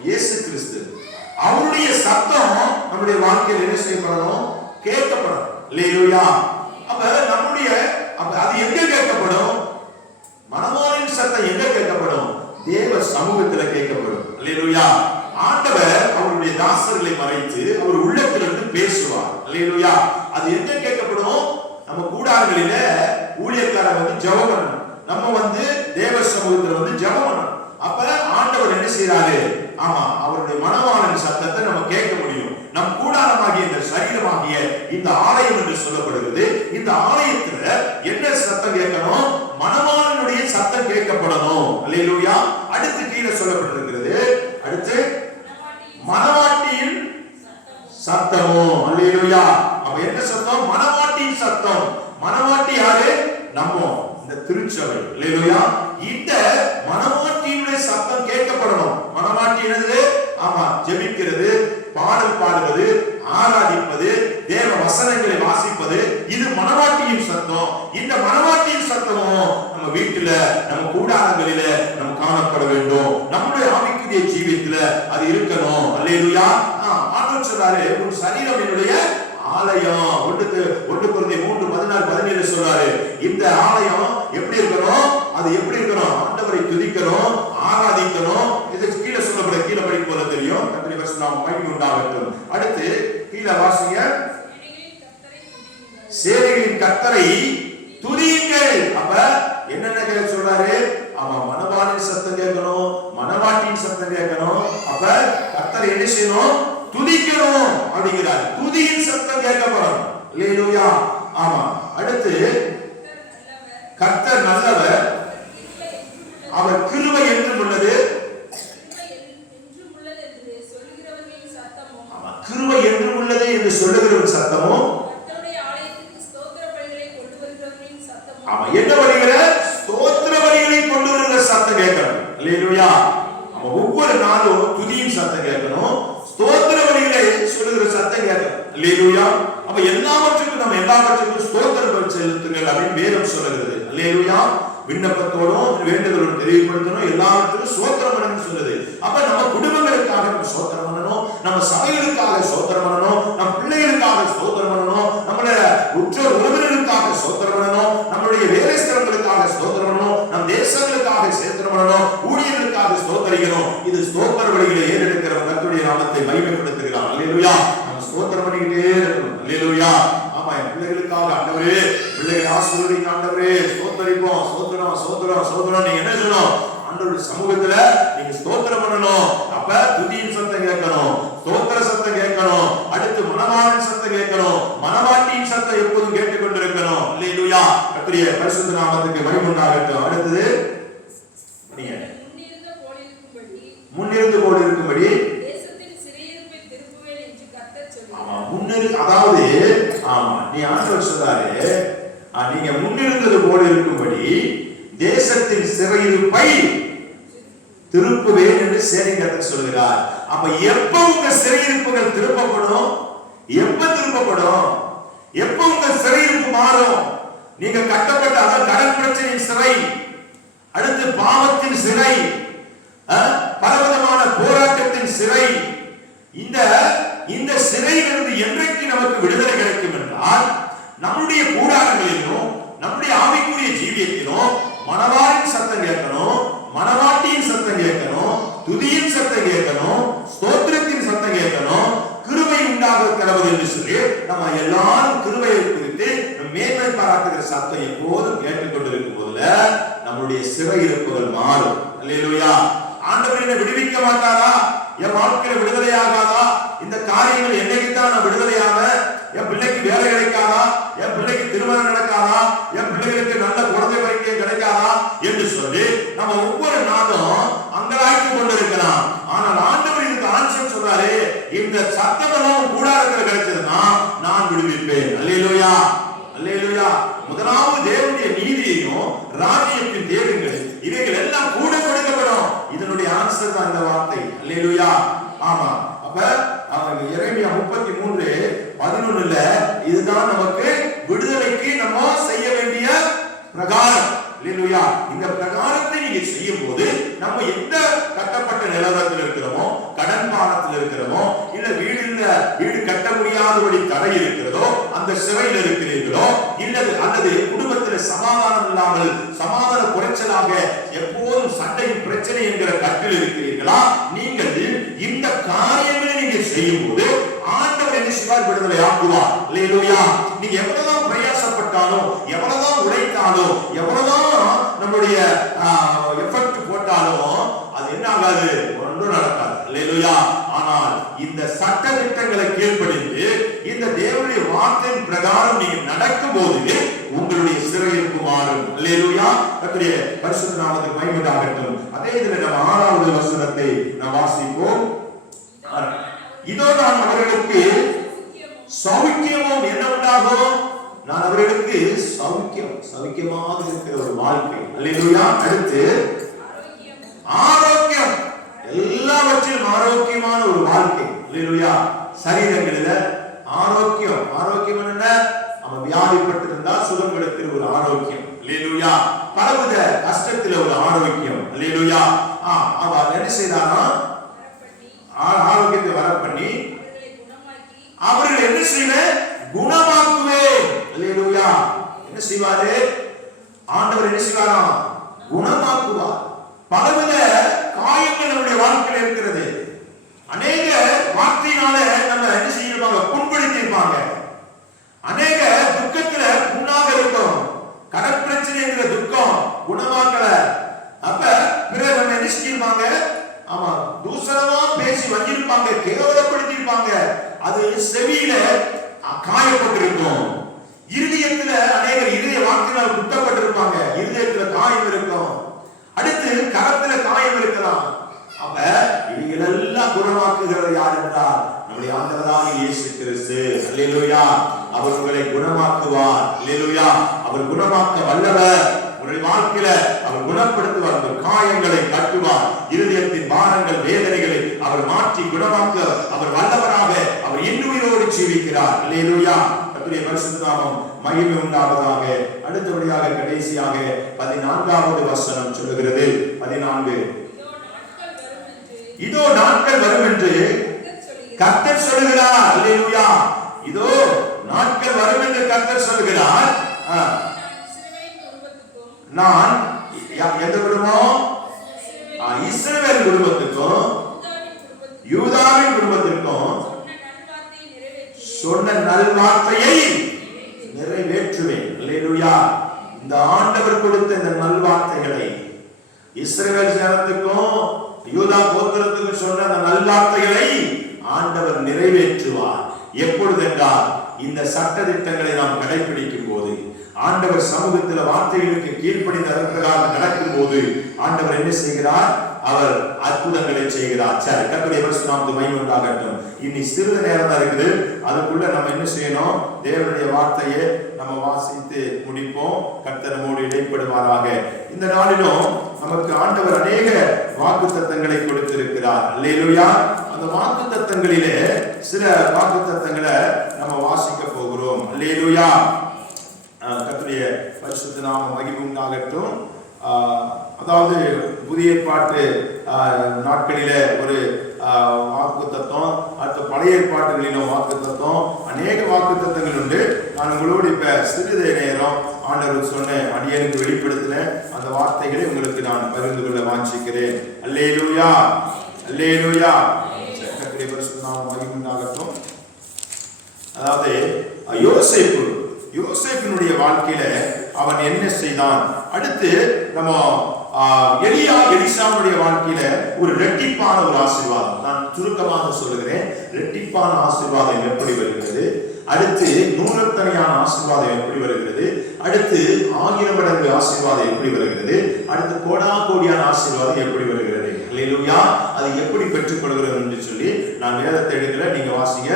இயேசு கிறிஸ்து. அவருடைய சத்தம் நம்முடைய வாழ்க்கையில் என்ன செய்யப்படணும்? கேட்கப்படும். அல்லேலூயா. அப்ப நம்முடைய அது எங்க கேட்கப்படும்? மணவாளனின் சத்தம் எங்க கேட்கப்படும்? தேவ சமூகத்தில் கேட்கப்படும். அல்லேலூயா. ஆண்டவர் அவருடைய தாசர்களை மறைத்து அவர் உள்ளத்திலிருந்து பேசுவார். அல்லேலூயா. அது எங்க கேட்கப்படும்? நம்ம கூடாரங்களில ஊழியக்காரர் வந்து ஜெபம் பண்ணணும். நம்ம தேவ சமூகத்துல ஜெபம் பண்ணணும். அப்ப ஆண்டவர் என்ன செய்யறாரு? ஆமா, அவருடைய மனவாளன் சத்தத்தை நம்ம கேட்க முடியும். நம் கூடாரமாகிய இந்த சரீரமாகிய இந்த ஆலயம் என்று சொல்லப்படுகிறது. இந்த ஆலயத்துல என்ன சத்தம் கேட்கணும்? மனவாளனுடைய சத்தம் கேட்கப்படணும். அல்லேலூயா. அடுத்து கீழே சொல்லப்பட்டிருக்கிறது, அடுத்து மனவாட்டியின் சத்தமும். அல்லேலூயா. அப்ப என்ன சத்தம்? மனவாட்டியின் சத்தம். மனவாட்டி யாரு? நம்ம இந்த திருச்சபை. அல்லேலூயா. இந்த மனவாட்டியினுடைய சத்தம் கேட்கப்படணும். மனவாட்டி என்னது? ஆமா, ஜெபிக்கிறது, பாடல் பாடுவது, ஆராதிப்பது, தேவ வசனங்களை வாசிப்பது, இது மனவாட்டியின் சத்தம். இந்த மனவாட்டியின் சத்தமும் நம்ம வீட்டுல, நம்ம கூடாரங்களில நம்ம காணப்பட வேண்டும். நம்முடைய ஆவிக்குரிய ஜீவியத்துல அது இருக்கணும். அல்லேலூயா. ஆண்டவர் சொல்றாரு, உன் சரீரம் என்னுடைய ஆலயம். 1 கொரிந்தியர் 3:16-17 சொல்றாரு. இந்த ஆலயம் எப்படி இருக்கணும்? அது எப்படி இருக்கணும்? ஆண்டவரை துதிக்கணும், ஆராதிக்கணும். இது கீழே சொல்லப்பட, கீழே படிக்க போல தெரியும். கர்த்தருடைய வசனம் மகிமை உண்டாகட்டும். அடுத்து கீழே வாசிங்க. சேனைகளின் கர்த்தரை துதியுங்கள். அப்ப என்னென்ன சொல்றாரு? ஆமா, மனவாளின் சத்தம் கேட்கணும், மனவாட்டியின் சத்தம் கேட்கணும். அப்ப கர்த்தரை என்ன செய்யணும்? துதிக்கணும் அப்படிங்கிறார். துதியின் சத்தம் கேட்கப்படணும். அல்லேலூயா. ஆமா. அடுத்து கர்த்தர் நல்லவர், அவர் கிருபை என்றும் உள்ளது. கிருபை என்றும் உள்ளது என்று சொல்லுகிறவன் சத்தமும். ஆமா, என்ன வழிகிற? ஸ்தோத்திர வழிகளை கொண்டு வருகிற சத்தம் கேட்கணும். அல்லேலூயா. ஒவ்வொரு நாளும் துதியின் சத்தம் கேட்கணும், ஸ்தோத்திர வழிகளை சொல்லுகிற சத்தம் கேட்கணும். அல்லேலூயா. அப்ப எல்லாவற்றுக்கும் ஸ்தோத்திரம் செலுத்துங்கள் அப்படின்னு வேதம் சொல்லுகிறது. அல்லேலூயா. விண்ணப்பத்தோடும் வேண்டுதலோடும் தெரியப்படுத்தணும், எல்லாவற்றுக்கும் ஸ்தோத்திரம் பண்ணணும்னு சொல்லுது. அப்ப நம்ம குடும்பங்களுக்காக நம்ம ஸ்தோத்திரம் பண்ணணும், நம்ம சபைகளுக்காக ஸ்தோத்திரம் பண்ணணும், நம்ம பிள்ளைகளுக்காக ஸ்தோத்திரம் பண்ணணும், நம்மளுடைய உற்றோர் உறவினர்களுக்காக ஸ்தோத்திரம் பண்ணணும், நம்மளுடைய வேலை ஸ்தலங்களுக்காக ஸ்தோத்திரம் பண்ணணும், நம் தேசங்களுக்காக ஸ்தோத்திரம் பண்ணணும், ஊழியர்களுக்காக ஸ்தோத்திரிக்கணும். இது ஸ்தோத்திர வழிகளை ஏறெடுக்கிற கர்த்தருடைய நாமத்தை மகிமைப்படுத்துகிறார். அல்லேலூயா. நம்ம ஸ்தோத்திரம் பண்ணிக்கிட்டே இருக்கணும். அல்லேலூயா. ஆமா, என் பிள்ளைகளுக்காக ஆண்டவரே, பிள்ளைகளை ஆசீர்வதிங்க ஆண்டவரே, ஸ்தோத்திரிப்போம், ஸ்தோத்திரம் ஸ்தோத்திரம் ஸ்தோத்திரம். நீங்க என்ன சொல்லணும்? ஆண்டவருடைய சமூகத்துல நீங்க ஸ்தோத்திரம் பண்ணணும். அப்ப துதியின் சத்தம் கேட்கணும், ஸ்தோத்திர சத்தம் கேட்கணும், அடுத்து மனவாளன் சத்தம் கேட்கணும், மனவாட்டியின் சத்தம் எப்போதும் கேட்டுக்கொண்டிருக்கணும். அல்லேலூயா. கர்த்தருடைய பரிசுத்த நாமத்துக்கு மகிமை உண்டாகட்டும். அடுத்தது நீங்க முன்னிருந்து போல் இருக்கும்படி அதாவது ஆமா, நீ ஆண்டவர் சொல்றாரு, நீங்க முன்னிருந்தது போல இருக்கும்படி தேசத்தின் சிறையிருப்பை திருப்புவேன் என்று சேனைகர்த்தர் சொல்கிறார். அப்ப எப்ப உங்க சிறையிருப்புகள் திருப்பப்படும்? எப்ப திருப்பப்படும்? எப்ப உங்க சிறையிருப்பு மாறும்? நீங்க கட்டப்பட்ட அதான் கடன் பிரச்சனையின் சிறை, அடுத்து பாவத்தின் சிறை, பலவிதமான போராட்டத்தின் சிறை. இந்த சிறையிலிருந்து என்றைக்கு நமக்கு விடுதலை கிடைக்கும் என்றால், நம்முடைய கூடாரங்களிலும் நம்முடைய ஆவிக்குரிய ஜீவியத்திலும் மனவாளின் சத்தம் கேட்கணும், மனவாட்டியின் சத்தம் கேட்கணும், துதியின் சத்தம் கேட்கணும், ஸ்தோத்திரத்தின் சத்தம் கேட்கணும், கிருபை உண்டாக கடவுள் என்று சொல்லி நம்ம எல்லாரும் கிருபையை குறித்து மேன்மை பாராட்டுகிற சத்தம் எப்போதும் கேட்டுக்கொண்டிருக்கும் போதுல நம்முடைய சிறையிருப்புகள் மாறும். அல்லேலூயா. ஆண்டவர் என்னை விடுவிக்க மாட்டாரா? என் வாழ்க்கையில விடுதலை ஆகாதா? இந்த காரியங்கள் என்னைக்குத்தான் நான் விடுதலையாக? என் பிள்ளைக்கு வேலை கிடைக்காதா? என் பிள்ளைக்கு திருமணம் நடக்காதா? என் பிள்ளைகளுக்கு நல்ல குழந்தை வைத்தியம் கிடைக்காதா என்று சொல்லி நம்ம ஒவ்வொரு நாளும் அங்கலாய்த்து கொண்டிருக்கலாம். ஆனால் ஆண்டவர் இதுக்கு ஆன்சர் சொல்றாரு, இந்த சத்தமெல்லாம் கூடாரத்தில் கிடைச்சதுன்னா நான் விடுவிப்பேன். அல்லேலூயா. அல்லேலூயா. முதலாவது தேவனுடைய நீதியையும் ராஜ்யத்தின் தேடுங்கள், இவைகள் எல்லாம் கூட கொடுக்கப்படும். இதனுடைய ஆன்சர் தான் இந்த வார்த்தை. அல்லேலூயா. ஆமா. அப்ப எரேமியா 33:11 இதுதான் நமக்கு விடுதலைக்கு நம்ம செய்ய வேண்டிய பிரகாரம். அல்லேலூயா. இந்த பிரகாரத்தை நீங்க செய்யும் போது நம்ம எந்த கட்டப்பட்ட நிலவரத்தில் இருக்கிறோமோ, கடன் பாரத்தில் இருக்கிறோமோ, இல்ல வீடு கட்ட முடியாதபடி தடை இருக்கிறதோ அந்த சிறையில் இருக்கிறீர்களோ, அல்லது குடும்பத்தில் சமாதானம் இல்லாமல் சமாதான குறைச்சலாக எப்போதும் சண்டையின் பிரச்சனை என்கிற கட்டில் இருக்கிறீர்களா, நீங்கள் இந்த காரியங்களை நீங்க செய்யும் போது ஆண்டவர் என்ன செய்வார்? விடுதலை ஆக்குவார். அல்லேலூயா. நீங்க எவ்வளவுதான் பிரயாசப்பட்டாலும், எவ்வளவுதான் உழைத்தாலும், எவ்வளவுதான் நம்முடைய ஆகாது? ஒன்றும் நடக்காது. அல்லேலூயா. ஆனால் இந்த சட்ட திட்டங்களை கீழ்ப்படிந்து இந்த தேவனுடைய வார்த்தையின் பிரகாரம் நீங்க நடக்கும் போது உங்களுடைய சிறையிருப்பு மாறும். அல்லேலூயா. கர்த்தருடைய பரிசுத்த நாமத்துக்கு மகிமை உண்டாகட்டும். அதே இதில் நம்ம 6வது வசனத்தை நாம் வாசிப்போம். இதோ நான் அவர்களுக்கு சௌக்கியமும் என்ன உண்டாகும்? நான் அவர்களுக்கு சௌக்கியமாக இருக்கிற ஒரு வாழ்க்கை. அல்லேலூயா. அடுத்து ஆரோக்கியம், எல்லாவற்றிலும் ஆரோக்கியமான ஒரு வாழ்க்கை. அல்லேலூயா. சரீரங்களில ஆரோக்கியம். ஆரோக்கியம் என்ன? அவன் வியாதிப்பட்டிருந்தா சுகம் கிடைக்கிற ஒரு ஆரோக்கியம். அல்லேலூயா. பலவித கஷ்டத்துல ஒரு ஆரோக்கியம். அல்லேலூயா. அவன் என்ன செய்தானா? ஆரோக்கியத்தை வர பண்ணி அவர்கள் என்ன செய்வேன்? குணமாக்குவேன். அல்லேலூயா. என்ன செய்வாரு? ஆண்டவர் என்ன செய்வாராம்? குணமாக்குவார். பலவித காயங்கள் நம்முடைய வாழ்க்கையில் இருக்கிறது. அநேக வார்த்தையினால நம்ம என்ன செய்யிருப்பாங்க? புண்படுத்தியிருப்பாங்க. அநேக துக்கத்துல புண்ணாக இருக்கும். கடற்பிரச்சனைங்கிற துக்கம் குணமாக்கல. அப்ப பிறகு நம்ம என்ன செய்யிருப்பாங்க? ஆமா, தூசணமா பேசி வஞ்சிருப்பாங்க, கேவலப்படுத்தியிருப்பாங்க. அது செவியில காயப்பட்டிருக்கும். இருதயத்துல அநேகர் இருதய வார்த்தையால் குத்தப்பட்டிருப்பாங்க. இருதயத்துல காயம் இருக்கும். அடுத்து கரத்துல காயம் இருக்கலாம். அப்ப இவங்களெல்லாம் குணமாக்குகிறது யார் என்றால் நம்முடைய ஆண்டவராகிய இயேசு கிறிஸ்து. அல்லேலூயா. அவர் உங்களை குணமாக்குவார். அல்லேலூயா. அவர் குணமாக்க வல்லவர். உங்களுடைய வாழ்க்கையில அவர் குணப்படுத்துவார். உங்கள் காயங்களை கட்டுவார். இருதயத்தின் பாரங்கள் வேதனைகளை அவர் மாற்றி குணமாக்க அவர் வல்லவராக அவர் இன்னுயிரோடு ஜீவிக்கிறார். அல்லேலூயா. கர்த்தருடைய பரிசுத்த நாமம் மகிமை உண்டாவதாக. அடுத்தபடியாக கடைசியாக 14வது வசனம் சொல்லுகிறது. 14 இதோ நாட்கள் வரும் என்று கர்த்தர் சொல்லுகிறார். அல்லேலூயா. இதோ நாட்கள் வரும் என்று கர்த்தர் சொல்லுகிறார். நான் எந்த குடும்பம்? இஸ்ரவேல் குடும்பத்துக்கும் யூதாவின் குடும்பத்திற்கும் சொன்ன நல்வார்த்தையை நிறைவேற்றுவேன். அல்லேலூயா. இந்த ஆண்டவர் கொடுத்த இந்த நல்வார்த்தைகளை இஸ்ரவேல் ஜனத்துக்கும் யூதா கோத்திரத்துக்கும் சொன்ன அந்த நல்வார்த்தைகளை ஆண்டவர் நிறைவேற்றுவார். எப்பொழுது என்றால் இந்த சட்ட திட்டங்களை நாம் கடைபிடிக்கும் போது, ஆண்டவர் சமூகத்தில் வார்த்தைகளுக்கு கீழ்ப்படிந்து அதற்காக நடக்கும் போது ஆண்டவர் என்ன செய்கிறார்? அவர் அற்புதங்களை செய்கிறார். சரி, கர்த்தருடைய பரிசுத்த நாமத்துக்கு மகிமை உண்டாகட்டும். இனி சிறிது நேரம் தான் இருக்குது. அதுக்குள்ள நம்ம என்ன செய்யணும்? தேவனுடைய வார்த்தையை நம்ம வாசித்து முடிப்போம். கர்த்தர் நம்மோடு இடைப்படுவாராக. இந்த நாளிலும் நமக்கு ஆண்டவர் அநேக வாக்குத்தத்தங்களை கொடுத்திருக்கிறார். அல்லேலூயா. அந்த வாக்குத்தத்தங்களிலே சில வாக்குத்தத்தங்களை நம்ம வாசிக்க போகிறோம். அல்லேலூயா. கர்த்தருடைய பரிசுத்த நாமம் மகிமை உண்டாகட்டும். அதாவது புதிய ஏற்பாட்டு நாட்களிலே ஒரு வாக்குத்தத்தம், அடுத்த பழைய ஏற்பாட்டுகளிலும் வாக்குத்தத்தம், அநேக வாக்குத்தத்தங்கள் உண்டு. நான் உங்களோடு இப்ப சிறிது நேரம் ஆண்டவர் சொன்ன அடியனுக்கு வெளிப்படுத்தின அந்த வார்த்தைகளை உங்களுக்கு நான் பகிர்ந்து கொள்ள வாஞ்சிக்கிறேன். அல்லேலூயா. அல்லேலூயா. கர்த்தருடைய பரிசுத்த நாமம் மகிமை உண்டாகட்டும். அதாவது யோசேப்பினுடைய வாழ்க்கையில அவன் என்ன செய்தான்? அடுத்து நம்ம எலியா எலிசாவுடைய வாழ்க்கையில ஒரு இரட்டிப்பான ஒரு ஆசீர்வாதம். நான் சுருக்கமாக சொல்லுகிறேன். இரட்டிப்பான ஆசீர்வாதம் எப்படி வருகிறது? அடுத்து நூறத்தனையான ஆசீர்வாதம் எப்படி வருகிறது? அடுத்து 1000 மடங்கு ஆசீர்வாதம் எப்படி வருகிறது? அடுத்து கோடான ஆசீர்வாதம் எப்படி வருகிறது? அல்லேலூயா. அது எப்படி பெற்றுக் கொள்கிறது என்று சொல்லி நான் வேதத்தை எடுக்கல, நீங்க வாசிங்க,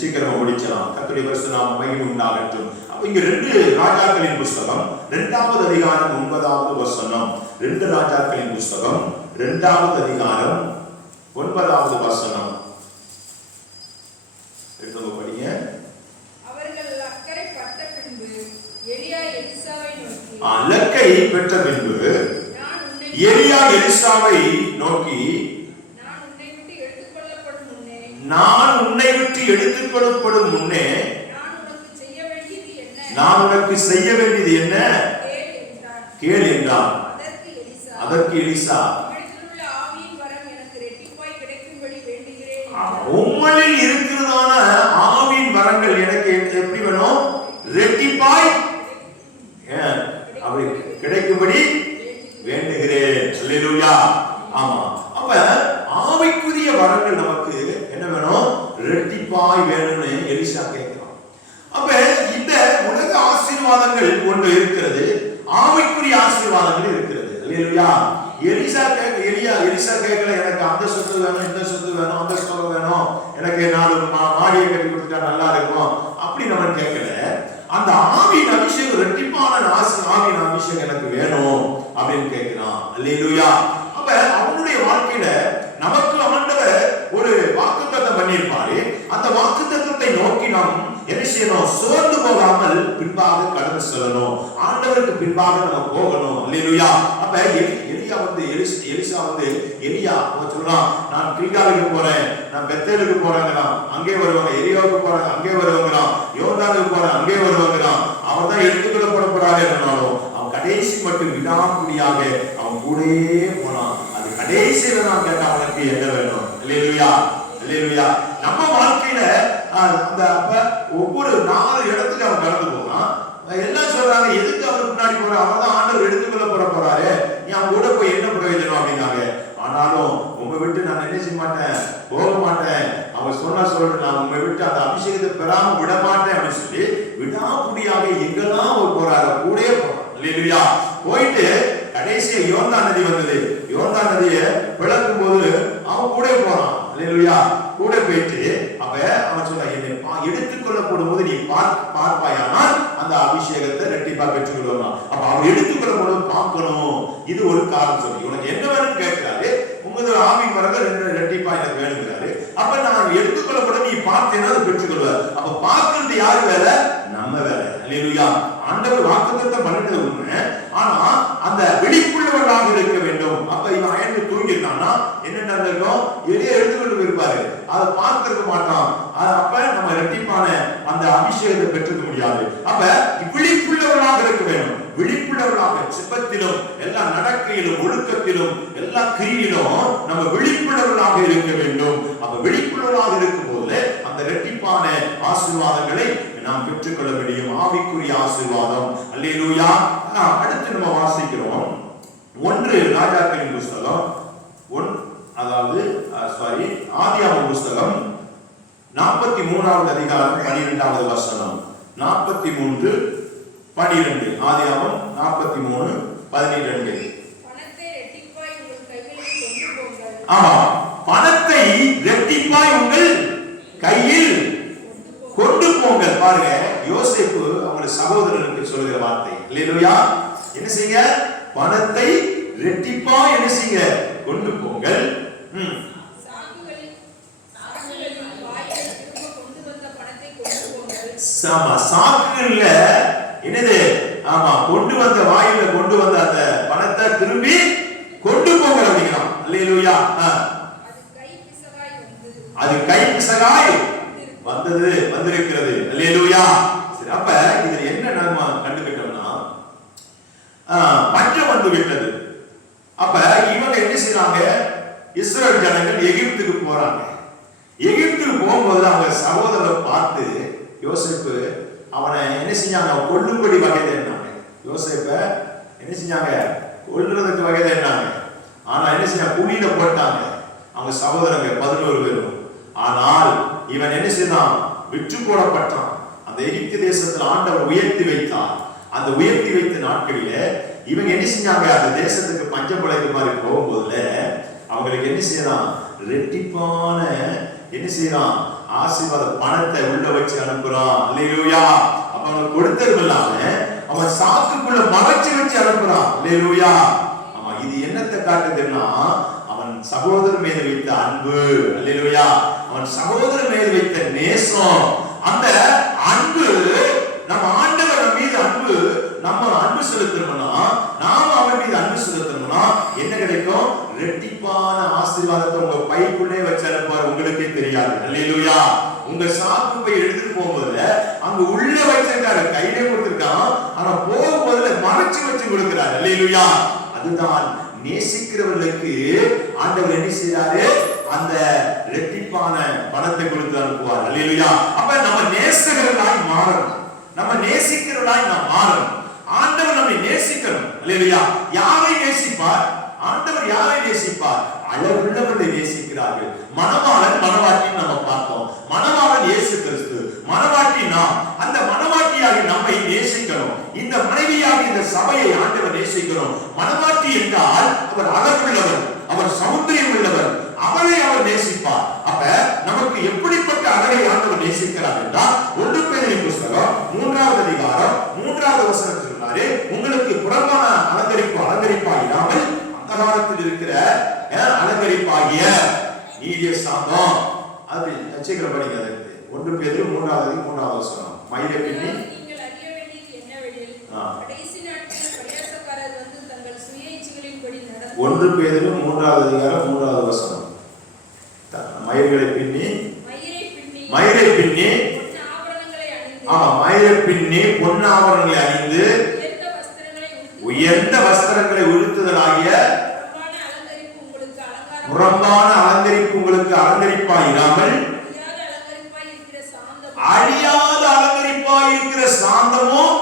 சீக்கிரமா முடிச்சலாம். கர்த்தருடைய பரிசுத்த நாமம் மகிமை உண்டாகட்டும். இங்க 2 ராஜாக்களின் புஸ்தகம் 2வது அதிகாரம் 9வது வசனம். 2 ராஜாக்களின் புஸ்தகம் 2வது அதிகாரம் 9வது வசனம். எடுத்து படிங்க. அவர்கள் லக்கை பெற்ற பின்பு எலியா எலிசாவை நோக்கி நான் உன்னை விட்டு எடுத்துக்கொள்ளப்படும் முன்னே நான் உனக்கு செய்ய வேண்டியது என்ன? கேள் என்றான். அதற்கு எலிசா உம்மில் இருக்கிறதான ஆவியின் வரங்கள் எனக்கு எப்படி வேணும்? ரெட்டிப்பாய் அப்படி கிடைக்கும்படி வேண்டுகிறேன். அல்லேலூயா. ஆமா. அப்ப இருக்கிறது, ஆவிக்குரிய ஆசீர்வாதங்கள் இருக்கிறது. அல்லேலூயா. எலிசா கேட்கல, எனக்கு அந்த சொத்து வேணும், இந்த சொத்து வேணும், அந்த ஸ்தலம் வேணும், எனக்கு 4 மாடியை கட்டி கொடுத்துட்டா நல்லா இருக்கும் அப்படி நம்ம கேட்கல. அந்த ஆவியின் அபிஷேகம், ரெட்டிப்பான ஆவியின் அபிஷேகம் எனக்கு வேணும் அப்படின்னு கேட்கிறான். அல்லேலூயா. அப்ப அவனுடைய வாழ்க்கையில நமக்கு ஆண்டவர் ஒரு வாக்குத்தத்தம் பண்ணியிருப்பாரு. அந்த வாக்குத்தத்தத்தை நோக்கி நாம் என்ன செய்யணும்? சோர்ந்து போகாமல் பின்பாக கடந்து செல்லணும். ஆண்டவருக்கு பின்பாக நம்ம போகணும். அல்லேலூயா. அப்ப எலியா சொல்றான், நான் கில்காலுக்கு போறேன், நான் பெத்தேலுக்கு போறேங்கிறான், அங்கே வருவாங்க. எலியாவுக்கு போறாங்க, அங்கே வருவாங்கிறான். யோர்தானுக்கு போறேன், அங்கே வருவாங்கிறான். அவன் தான் எடுத்துக்கொள்ளப்பட போறாரு என்றாலும் அவன் கடைசி மட்டும் விடாமடியாக அவன் கூடயே போனான். அது கடைசியில நான் கேட்ட அவனுக்கு என்ன வேணும்? அல்லேலூயா. அல்லேலூயா. நம்ம வாழ்க்கையில அந்த அப்ப ஒவ்வொரு 4 இடத்துக்கு அவன் கடந்து போறான். எல்லாம் சொல்றாங்க, எதுக்கு அவருக்கு முன்னாடி போற? அவன் தான் ஆண்டவர் எடுத்துக்கொள்ள போறாரு, நீ அவன் கூட போய் என்ன பிரயோஜனம் அப்படின்னாங்க. ஆனாலும் உங்க விட்டு நான் என்ன செய்ய மாட்டேன், போக மாட்டேன். அவன் சொல்றேன், நான் உங்க விட்டு அந்த அபிஷேகத்தை பெறாம விட மாட்டேன் அப்படின்னு சொல்லி விடாமுடியாக எங்கெல்லாம் அவர் போறாரு, கூட போறான். அல்லேலூயா. போயிட்டு கடைசியா யோர்தான் நதி வந்தது. யோர்தான் நதியை பிளக்கும் போது அவன் கூட போறான். அல்லேலூயா. கூட போயிட்டு அப்ப அவன் சொல்றான், என்னை எடுத்துக்கொள்ளப்படும் போது நீ பார்ப்பாயானால் அந்த அபிஷேகத்தை ரெட்டிப்பா பெற்றுக்கொள்வான். அப்ப அவன் எடுத்துக்கொள்ளும் போது பார்க்கணும். இது ஒரு காரணம் சொல்லி உனக்கு என்ன வேணும்னு கேட்கிறாரு. உங்களோட ஆவி வரங்க 2 ரெட்டிப்பா எனக்கு வேணுங்கிறாரு. அப்ப நான் எடுத்துக்கொள்ளப்படும் நீ பார்த்தேன்னா அதை பெற்றுக்கொள்வார். அப்ப பார்க்கிறது யாரு வேலை? நம்ம வேலை. அல்லேலூயா. ஆண்டவர் வாக்குத்தத்தம் பண்ணிட்டது உண்மை. ஆனா அந்த விழிப்புள்ளவர்களாக இருக்க வேண்டும். அப்ப இவன் அயர்ந்து தூங்கிட்டான்னா என்ன நடக்கும்? எதையோ எடுத்துக்கொண்டு போயிருப்பாரு, அதை பார்த்திருக்க மாட்டான். அப்ப நம்ம ரெட்டிப்பான அந்த அபிஷேகத்தை பெற்றுக்க முடியாது. அப்ப விழிப்புள்ளவர்களாக இருக்க வேண்டும். விழிப்புள்ளவர்களாக சிப்பத்திலும் எல்லா நடக்கையிலும் ஒழுக்கத்திலும் எல்லா கிரியிலும் நம்ம விழிப்புள்ளவர்களாக இருக்க வேண்டும். அப்ப விழிப்புள்ளவர்களாக இருக்கும் போது அந்த ரெட்டிப்பான ஆசீர்வாதங்களை நாம் பெற்றுக்கொள்ள முடியும். ஆவிக்குரிய ஆசீர்வாதம். அல்லேலூயா. அடுத்து நம்ம வாசிக்கிறோம் 1 ராஜாக்களின் புஸ்தகம், ஆதியாகமம் புஸ்தகம் 43வது அதிகாரம் 12வது வசனம். 43:12. ஆதியாகமம் 43:12. ஆமா, பணத்தை ரெட்டிப்பாய் உங்கள் கையில் கொண்டு போங்கள். பாருங்க, யோசேப்பு அவங்க சகோதரனுக்கு சொல்லுகிற வார்த்தை. அல்லேலூயா. என்ன செய்யுங்க? பணத்தை ரெட்டிப்பா என்ன செய்யுங்க? கொண்டு போங்கள். சாக்குகள்ல என்னது? ஆமா, கொண்டு வந்த வாயில கொண்டு வந்த அந்த பணத்தை திரும்பி கொண்டு போங்க அப்படிங்கிறான். அல்லேலூயா. அது கை பிசகாய் வந்திருக்கிறது. அல்லேலூயா. சரி, அப்ப இதுல என்ன நம்ம கண்டுகிட்டோம்னா பஞ்சம் வந்து விட்டது. அப்ப இவங்க என்ன செய்யறாங்க? இஸ்ரவேல் ஜனங்கள் எகிப்துக்கு போறாங்க. எகிப்துக்கு போகும்போது அவங்க சகோதரரை பார்த்து யோசேப்பு அவனை என்ன செஞ்சாங்க? கொல்லும்படி வகை தேடினாங்க. யோசேப்ப என்ன செஞ்சாங்க? கொல்றதுக்கு வகை தேடினாங்க. ஆனா என்ன செஞ்சாங்க? குழியில போட்டாங்க அவங்க சகோதரங்க 11 பேரும். ஆனால் இவன் என்ன செய்தான்? விற்று போடப்பட்டான். அந்த எகிப்து தேசத்தில் ஆண்டவர் உயர்த்தி வைத்தார். அந்த உயர்த்தி வைத்த நாட்களிலே இவங்க என்ன செஞ்சாங்க? அந்த தேசத்துக்கு பஞ்சம் பிழைக்கு மாதிரி போகும்போதுல அவங்களுக்கு என்ன செய்யறான்? ரெட்டிப்பான என்ன செய்யறான்? ஆசீர்வாத பணத்தை உள்ள வச்சு அனுப்புறான். அல்லேலூயா. அப்ப அவனுக்கு கொடுத்தது இல்லாம அவன் சாக்குக்குள்ள மறைச்சு வச்சு அனுப்புறான். அல்லேலூயா. ஆமா, இது என்னத்தை காட்டுதுன்னா அவன் சகோதரர் மீது வைத்த அன்பு. அல்லேலூயா. அவன் சகோதரர் மீது வைத்த நேசம். அந்த அன்பு, நம்ம ஆண்டவர் மீது அன்பு, நம்ம அன்பு செலுத்தணும்னா, நாம அவன் மீது அன்பு செலுத்தணும்னா என்ன கிடைக்கும்? ரெட்டிப்பான ஆசீர்வாதத்தை உங்க பைக்குள்ளே வச்சு அனுப்புவார். உங்களுக்கே தெரியாது. அல்லேலூயா. உங்க சாக்கு பை எடுத்துட்டு போகும்போது அங்க உள்ள வச்சிருக்காரு, கையிலே கொடுத்திருக்கான். ஆனா போகும்போது மறைச்சு வச்சு கொடுக்கிறார். அல்லேலூயா. அதுதான் நேசிக்கிறவர்களுக்கு ஆண்டவர் என்ன செய்றாரு? அந்த ரெட்டிப்பான பணத்தை கொடுத்து அனுப்புவார். அல்லேலூயா. அப்ப நம்ம நேசகர்களாய் மாறணும். நம்ம நேசிக்கிறவர்களாய் நாம் மாறணும். ஆண்டவர் நம்மை நேசிக்கணும். அல்லேலூயா. யாரை நேசிப்பார்? ஆண்டவர் யாரை நேசிப்பார்? அளவுள்ளவர்களை நேசிக்கிறார்கள். மணவாளன் மணவாட்டி நம்ம பார்த்தோம். மணவாளன் இயேசு கிறிஸ்து, மணவாட்டி நாம். அந்த மணவாட்டியாகி நம்மை நேசிக்கணும். இந்த மனைவியாக இந்த சபையை ஆண்டவர் நேசிக்கிறோம். மனமாட்டி என்றால் அவர் அழகுள்ளவர், அவர் சௌந்தரியம் உள்ளவர், அவளை அவர் நேசிப்பார். அப்ப நமக்கு எப்படிப்பட்ட அழகை ஆண்டவர் நேசிக்கிறார் என்றால் 1 பேதுரு புத்தகம் 3வது அதிகாரம் 3வது வசனம் சொல்றாரு, உங்களுக்கு புறம்பான அலங்கரிப்பாயிராமல் அந்த காலத்தில் இருக்கிற அலங்கரிப்பாகிய நீதிய சாந்தம். அது சீக்கிரம் படிங்க. 1 பேதுரு 3வது வசனம். மயிரை பின்னி நீங்கள் அறிய வேண்டியது என்னவெனில் கடைசி நாட்களில் பரியாசக்காரர் வந்து தங்கள் சுய இச்சைகளின்படி நடந்து 1 பேதுரு 3வது அதிகாரம் 3வது வசனம். மயிரை பின்னி மயிரை பின்னி மயிரை பின்னி பொன் ஆபரணங்களை அணிந்து உயர்ந்த வஸ்திரங்களை உடுத்துதலாகிய புறம்பான அலங்கரிப்பு உங்களுக்கு அலங்கரிப்பாயிராமல் அழியாத அலங்கரிப்பாய் இருக்கிற சாந்தமும்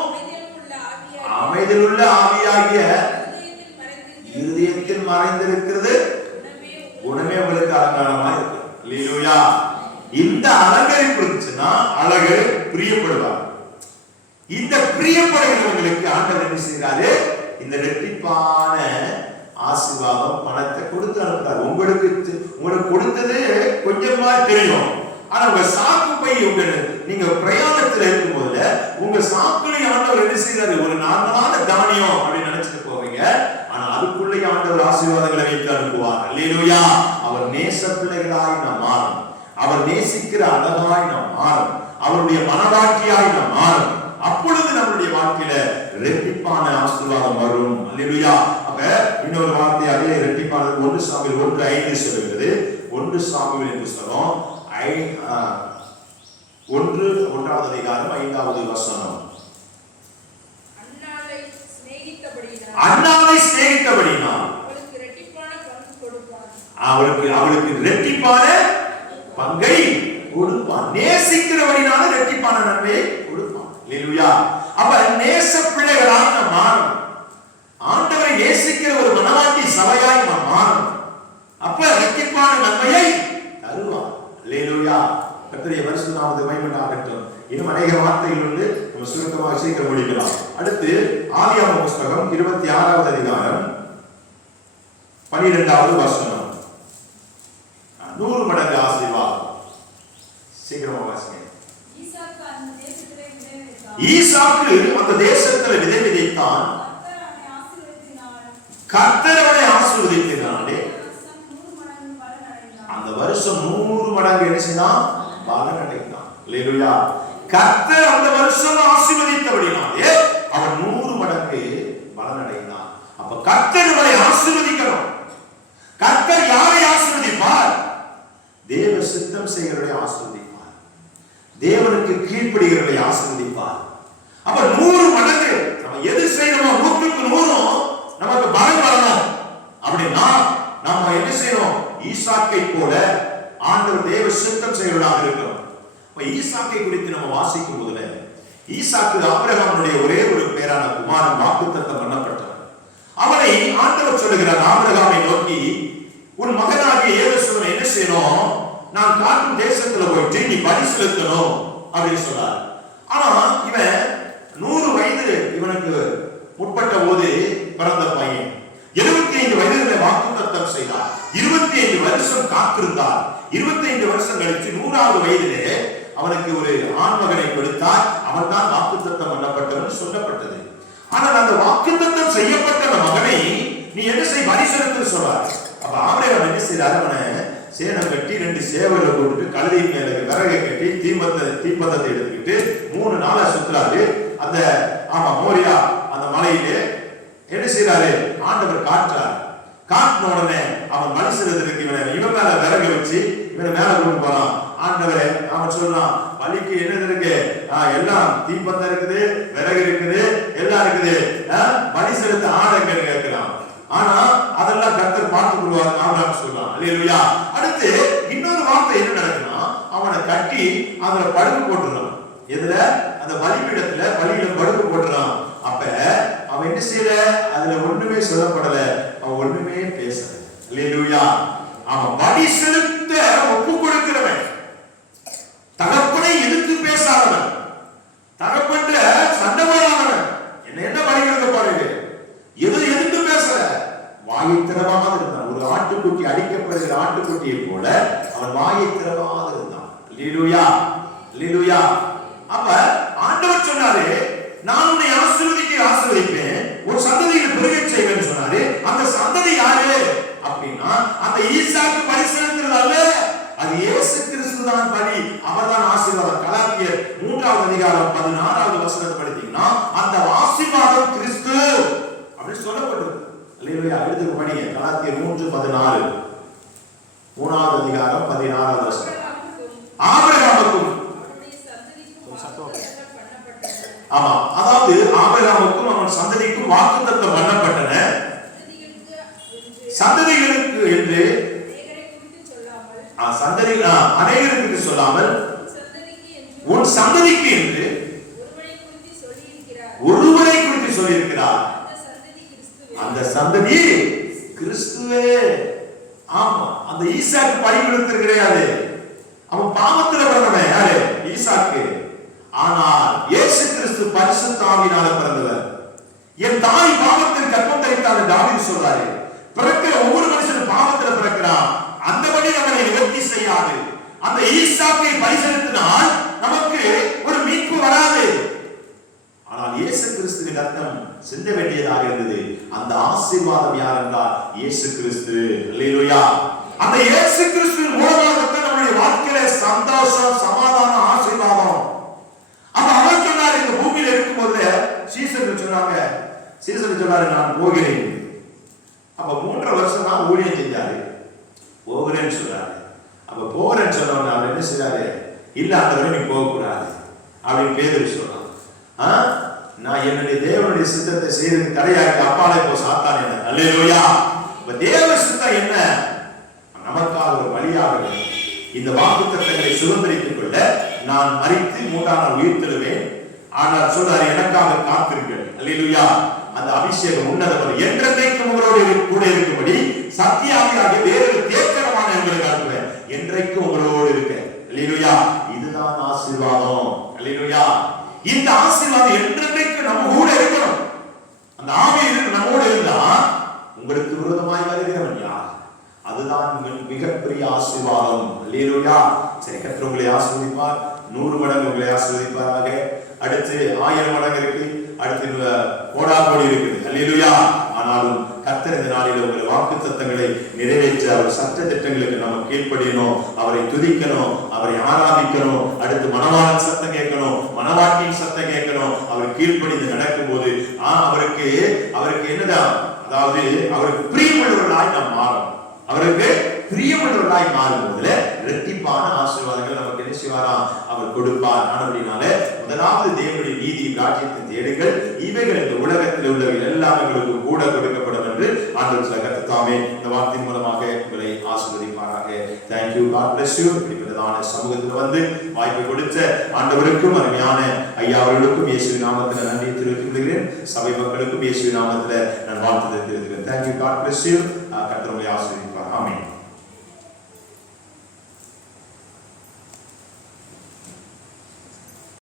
அமைதியுள்ள ஆவியாகிய இருதயத்தில் மறைந்திருக்கிறது குணமே உங்களுக்கு அலங்காரமா இருக்கு. அல்லேலூயா. இந்த அலங்கரிப்பு இருந்துச்சுன்னா அழகு பிரியப்படுவார். இந்த பிரியப்படுகிறவங்களுக்கு ஆண்டவர் என்ன செய்கிறாரு? இந்த ரெட்டிப்பான ஆசீர்வாதம் பணத்தை கொடுத்து அனுப்புறாரு. உங்களுக்கு கொடுத்தது கொஞ்சமா தெரியும். ஆனா உங்க சாக்கு பை நீங்க பிரயாணத்துல இருக்கும் போது உங்க சாக்குலை ஆண்டவர் என்ன செய்யறாரு? ஒரு நார்மலான தானியம் அப்படின்னு நினைச்சிட்டு போவீங்க. ஆனா அதுக்குள்ளே ஆண்டவர் ஆசீர்வாதங்களை வைத்து அனுப்புவார். அல்லேலூயா. அவர் நேச பிள்ளைகளாய் நாம் மாறும். அவர் நேசிக்கிற அழகாய் நாம் மாறும். அவருடைய மனவாட்டியாய் நாம் மாறும். அப்பொழுது நம்முடைய வாழ்க்கையில இரட்டிப்பான ஆசீர்வாதம் வரும். அல்லேலூயா. அப்ப இன்னொரு வார்த்தை அதே இரட்டிப்பான 1 சாமுவேல் 1:5 சொல்லுகிறது. 1 சாமுவேல் புத்தகம் 1வது அதிகாரம் 5வது வசனம். அன்னாளை சிநேகித்தபடியினால் அவளுக்கு இரட்டிப்பான பங்கை கொடுப்பான். நேசிக்கிறபடினால இரட்டிப்பான நன்மையை கொடுப்பான். அல்லேலூயா. அப்ப நேச பிள்ளைகளாய் நாம் மாறணும். ஆண்டவரை நேசிக்கிற ஒரு மனவாட்டி சபையாய் நாம் மாறணும். அப்ப இரட்டிப்பான நன்மையை தருவார். அல்லேலூயா. கர்த்தருடைய பரிசுத்த நாமத்துக்கு மகிமை உண்டாகட்டும். இன்னும் அநேக வார்த்தைகள் உண்டு, நம்ம சுருக்கமாக சீக்கிரம் முடிக்கலாம். அடுத்து ஆதியாகம புத்தகம் 26வது அதிகாரம் 12வது வசனம். 100 மடங்கு ஆசீர்வாதம். சீக்கிரமா வாசிங்க. ஈசாக்கு அந்த தேசத்தில் விதை விதைத்தான். கர்த்தர் அவனை ஆசீர்வதித்தானே அந்த வருஷம் 100 மடங்கு என்ன செய்தான்? பலன் அடைந்தான். அல்லேலூயா. கர்த்தர் அந்த வருஷம் ஆசீர்வதித்தபடினாலே அவன் 100 மடங்கு பலன் அடைந்தான். அப்ப கர்த்தர் அவனை ஆசீர்வதிக்கணும். கர்த்தர் யாரை ஆசீர்வதிப்பார்? தேவ சித்தம் செய்கிறவரை ஆசீர்வதிப்பார். தேவனுக்கு கீழ்ப்படிகிறவரை ஆசீர்வதிப்பார். அப்ப 100 மடங்கு நம்ம எது செய்யணுமோ 100க்கு 100 நமக்கு பலன் வரணும். அப்படின்னா நாம என்ன செய்யணும்? ஈசாக்கை போல ஆண்டவர் தேவ சித்தம் செய்கிறவராக இருக்கிறோம். இப்ப ஈசாக்கை குறித்து நம்ம வாசிக்கும் போதுல ஈசாக்கு ஆபிரகாமுடைய ஒரே ஒரு பேரான குமாரன் வாக்குத்தத்தம் பண்ணப்பட்டவன். அவனை ஆண்டவர் சொல்லுகிறார் ஆபிரகாமை நோக்கி, உன் மகனாகிய ஏவசோனை என்ன செய்யணும்? நான் காட்டும் தேசத்துல போயிட்டு நீ பலி செலுத்தணும் அப்படின்னு சொன்னார். ஆனா இவன் 100 வயது இவனுக்கு முற்பட்ட போது பிறந்த பையன். 75 வயதில் வாக்குத்தத்தம் செய்தார். 25 வருஷம் காத்திருந்தார். 25 வருஷம் கழிச்சு 100வது வயதிலே அவனுக்கு ஒரு ஆண் மகனை கொடுத்தார். அவன் தான் வாக்குத்தத்தம் பண்ணப்பட்டவன் சொல்லப்பட்டது. ஆனால் அந்த வாக்குத்தத்தம் செய்யப்பட்ட மகனை நீ என்ன செய்? பலி செலுத்துன்னு சொல்றார். அப்ப ஆபிரகாம் என்ன செய்யறாரு? அவனை சேனம் கட்டி 2 சேவலை போட்டுட்டு கழுதையின் மேல விறகை கட்டி தீப்பந்தத்தை எடுத்துக்கிட்டு 3 நாளா சுத்துறாரு. அந்த மோரியா அந்த மலையிலே என்ன செய்யறாரு? ஆண்டவர் காட்டுறாரு. காட்டின உடனே அவன் பலி செலுத்துறதுக்கு இவன் மேல விறகு வச்சு இவனை மேல கொண்டு போறான். ஆண்டவரே அவன் சொல்றான், பலிக்கு என்னது இருக்கு? எல்லாம் தீப்பந்தம் இருக்குது, விறகு இருக்குது, எல்லாம் இருக்குது. பலி செலுத்த ஆடுங்கன்னு கேட்கிறான். ஆனா அதெல்லாம் கர்த்தர் பார்த்து கொள்வார் ஆபிரகாம் சொல்றான். அல்லேலூயா. அடுத்து இன்னொரு வார்த்தை என்ன நடக்குன்னா, அவனை கட்டி அதுல படுக்க போட்டுறான். எதுல? அந்த பலிபீடத்துல பலியில படுக்க போட்டுறான். அப்ப அவன் என்ன செய்யல? அதுல ஒண்ணுமே சொல்லப்படல, அவன் ஒண்ணுமே பேசல. அல்லேலூயா. அவன் பலி செலுத்த ஒப்பு கொடுக்கிறவன், தகப்பனை எதிர்த்து பேசாதவன், தகப்பன்ற சண்டை போடாதவன். என்னை வாயை திறவாது இருந்தான். ஒரு ஆட்டுக்குட்டி, அடிக்கப்படுகிற ஆட்டுக்குட்டியை போல அவன் வாயை திறவாது இருந்தான். அல்லேலூயா, அல்லேலூயா. அப்ப ஆண்டவர் சொன்னாரு, நான் உன்னை ஆசீர்வதிப்பேன், ஒரு சந்ததியை பெருகச் செய்வேன்னு சொன்னாரு. அந்த சந்ததி யாரு அப்படின்னா அந்த ஈசாக்கு பலி செலுத்துறது அல்ல, அது இயேசு கிறிஸ்து தான் பலி, அவர்தான் ஆசீர்வாதம். கலாத்தியர் 3வது அதிகாரம் 16வது வசனத்தை படித்தீங்கன்னா அந்த ஆசீர்வாதம் கிறிஸ்து அப்படி சொல்லப்பட்டிருக்கு. அல்லேலூயா. எடுத்து படிங்க. கலாத்தியர் 3:16, 3வது அதிகாரம் 16வது வசனம். ஆபிரகாமுக்கும், ஆமா, அதாவது ஆபிரகாமுக்கும் அவன் சந்ததிக்கும் வாக்குத்தத்தம் பண்ணப்பட்டன. சந்ததிகளுக்கு என்று அநேகருக்கு சொல்லாமல் உன் சந்ததிக்கு என்று ஒருவரை குறித்து சொல்லியிருக்கிறார். அந்த சந்ததி கிறிஸ்துவே. ஆமா, அந்த ஈசாக்கு பலி கொடுத்தது கிடையாது. அவன் பாவத்துல பிறந்தவன் யாரு? ஈசாக்கு. ஆனால் இயேசு கிறிஸ்து பரிசுத்த ஆவியினால பிறந்தவர். என் தாய் பாவத்தில் கர்ப்பம் தரித்தார் தாவீது சொல்றாரு. பிறக்கிற ஒவ்வொரு மனுஷனும் பாவத்துல பிறக்கிறான். அந்தபடி நம்மை நிவர்த்தி செய்யாது. அந்த ஈசாக்கை பலி செலுத்தினால் நமக்கு ஒரு மீட்பு வராது. ஆனால் இயேசு கிறிஸ்துவின் ரத்தம் சிந்த வேண்டியதாக இருந்தது. அந்த ஆசீர்வாதம் யார் என்றால் இயேசு கிறிஸ்து. அல்லேலூயா. அந்த இயேசு கிறிஸ்துவின் மூலமாக நம்முடைய வாழ்க்கையில சந்தோஷம், சமாதானம், ஆசீர்வாதம். அப்ப அவர் சொன்னார், இந்த பூமியில இருக்கும்போது சீசருக்கு சொன்னாரு, நான் போகிறேன். அப்ப 3 வருஷம் தான் ஊழியம் செஞ்சாரு. போகிறேன்னு சொல்றாரு. அப்ப போகிறேன்னு சொன்னவங்க அவர் என்ன செய்யறாரு? இல்ல, ஆண்டவரே நீ போக கூடாது அப்படின்னு பேதுரு சொல்றான். நான் என்னுடைய தேவனுடைய சித்தத்தை செய்யறதுக்கு தடையாக்கி அப்பாலே போ சாத்தான் என்ன. அல்லேலூயா. இப்ப தேவ சித்தம் என்ன? நமக்காக ஒரு வழியாக இந்த வாக்குத்தத்தங்களை சுதந்திரித்துக் கொள்ள நான் மரித்து 3ஆம் நாள் உயிர்த்தெழுவேன். ஆனால் சொல்றாரு, எனக்காக காத்திருங்கள். அல்லேலூயா. அந்த அபிஷேகம் உன்னதவர் என்றைக்கும் உங்களோடு கூட இருக்கும்படி சத்தியாவியாக வேறு தேக்கரமான உங்களுக்கு அனுப்புவேன். என்றைக்கும் உங்களோடு இருக்க. அல்லேலூயா. இதுதான் ஆசீர்வாதம். அல்லேலூயா. இந்த ஆசீர்வாதம் என்றைக்கு நம்ம கூட இருக்கணும். அந்த ஆவி நம்மோட இருந்தா உங்களுக்கு விரோதமாய் வருகிறவன் யார்? அதுதான் மிகப்பெரிய ஆசீர்வாதம். அல்லேலூயா. சரி, கர்த்தர் உங்களை ஆசீர்வதிப்பார். 100 மடங்கு உங்களை ஆசீர்வதிப்பாராக. அடுத்து 1000 மடங்கு இருக்கு, அடுத்து கோடாகோடி இருக்குது. அல்லேலூயா. ஆனாலும் கர்த்தர் இந்த நாளில் உங்கள் வாக்குத்தத்தங்களை நிறைவேற்ற அவர் சட்ட திட்டங்களுக்கு நம்ம கீழ்ப்படியணும். அவரை துதிக்கணும், அவரை ஆராதிக்கணும். அடுத்து மணவாளன் சத்தம் கேட்கணும், மணவாட்டியின் சத்தம் கேட்கணும். அவர் கீழ்ப்படிந்து நடக்கும் போது அவருக்கு என்னதான், அதாவது அவருக்கு பிரியமுள்ளவர்களாய் நாம் மாறணும். அவருக்கு பிரியமுள்ளவர்களாய் மாறும் போதுல இரட்டிப்பான ஆசீர்வாதங்கள் நமக்கு என்ன செய்வாராம்? அவர் கொடுப்பார். ஆனபடினால முதலாவது தேவனுடைய நீதி ராஜ்யத்தை தேடுங்கள், இவைகள் இந்த உலகத்தில் உள்ளவைகள் எல்லாம் உங்களுக்கு கூட கொடுக்கப்படும் என்று ஆண்டவர் கர்த்தர் இந்த வார்த்தையின் மூலமாக உங்களை ஆசீர்வதிப்பாராக. Thank you. God bless you. இப்படிப்பட்டதான சமூகத்தில் வந்து வாய்ப்பு கொடுத்த ஆண்டவருக்கும் அருமையான ஐயா அவர்களுக்கும் இயேசுவின் நாமத்தில் நன்றி தெரிவித்துக் கொள்கிறேன். சபை மக்களுக்கும் இயேசுவின் நாமத்தில் நான் வாழ்த்து தெரிவித்துக் கொள்கிறேன். Thank you. God bless you. கர்த்தர் உங்களை ஆசீர்வதிப்பார். ஆமென்.